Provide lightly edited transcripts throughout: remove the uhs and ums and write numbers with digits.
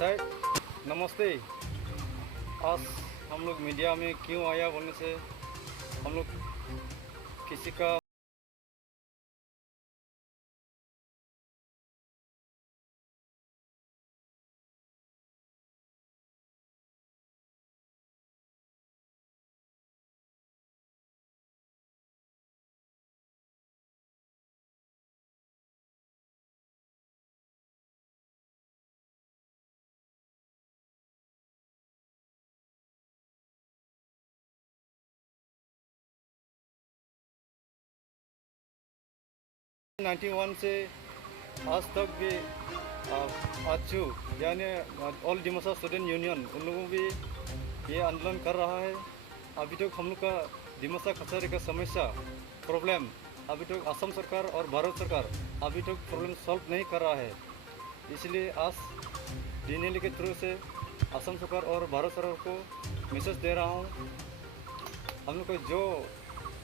Sir नमस्ते। आज हम लोग मीडिया में क्यों आया बोलने से हम लोग किसी का नाइन्टी वन से आज तक भी आजू यानी ऑल डिमोसा स्टूडेंट यूनियन उन लोगों भी ये आंदोलन कर रहा है। अभी तक हम लोग का डिमोसा कचहरी का समस्या प्रॉब्लम अभी तक असम सरकार और भारत सरकार अभी तक प्रॉब्लम सॉल्व नहीं कर रहा है। इसलिए आज डीएनएल के थ्रू से असम सरकार और भारत सरकार को मैसेज दे रहा हूँ। हम लोग का जो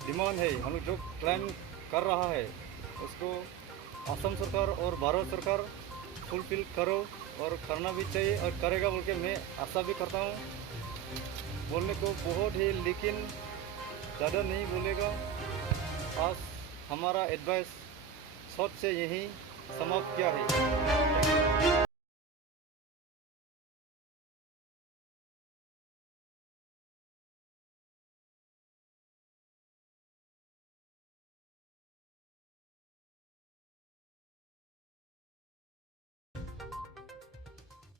डिमांड है, हम लोग जो क्लेम कर रहा है उसको असम सरकार और भारत सरकार फुलफिल करो और करना भी चाहिए और करेगा बोल के मैं आशा भी करता हूँ। बोलने को बहुत ही लेकिन ज़्यादा नहीं बोलेगा। आज हमारा एडवाइस शॉर्ट से यही समाप्त किया है।